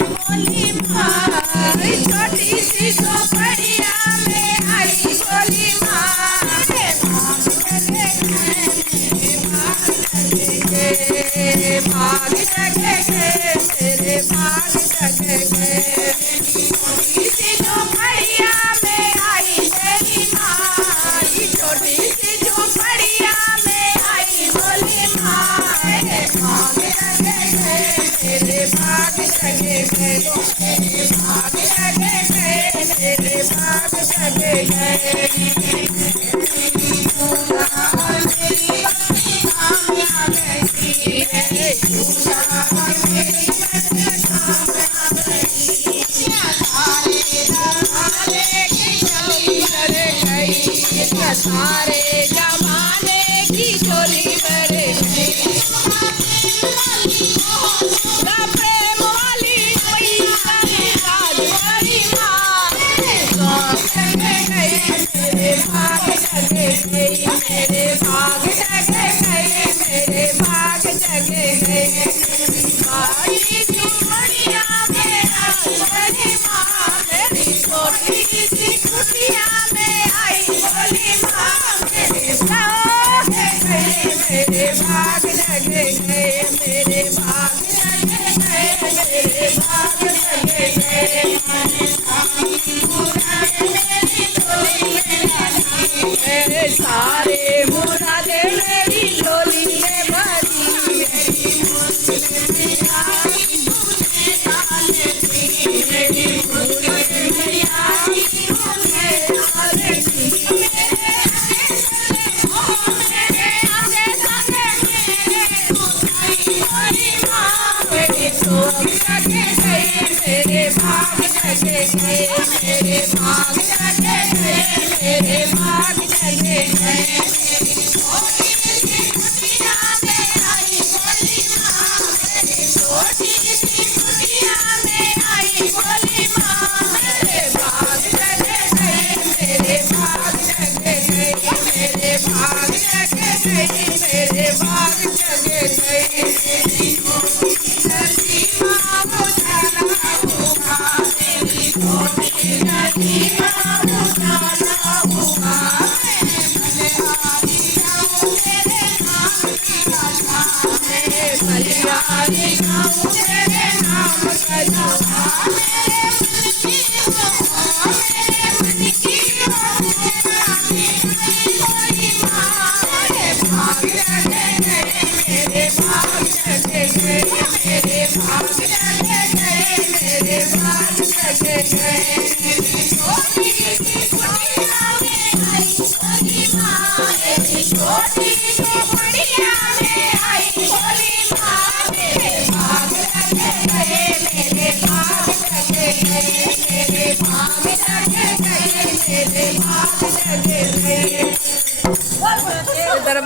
भोली माँ, छोटी सी झोपड़िया में आई भोली माँ। भाग जगे भाग जगे तेरे भाग जगे छोटी सी झोपड़िया में आई तेरी माँ, छोटी सी झोपड़िया में आई भोली माँ। भाग जगे तेरे भाग जगे तेरे भाग जगे तेरे भाग जगे सारे जमाने की चोली बड़े प्रेम वाली मेरे भाग जगे मेरे भाग जगे मेरे भाग जगे झुमड़िया में बड़ी माँ, मेरी छोटी सी कुटिया में आई भोली माँ। मेरे भाग जगे मेरे भाग जगे मेरे भाग जगे सारे मुरादे मेरी झोली में भरी मेरे भाग जगे मेरे भाग जगे मेरे भाग जगे छोटी सी कुटिया में आई भोली माँ, छोटी सी कुटिया में आई भोली माँ। मेरे भाग जगे मेरे भाग जगे मेरे भाग जगे मेरे भाग जगे मेरे भाग जगे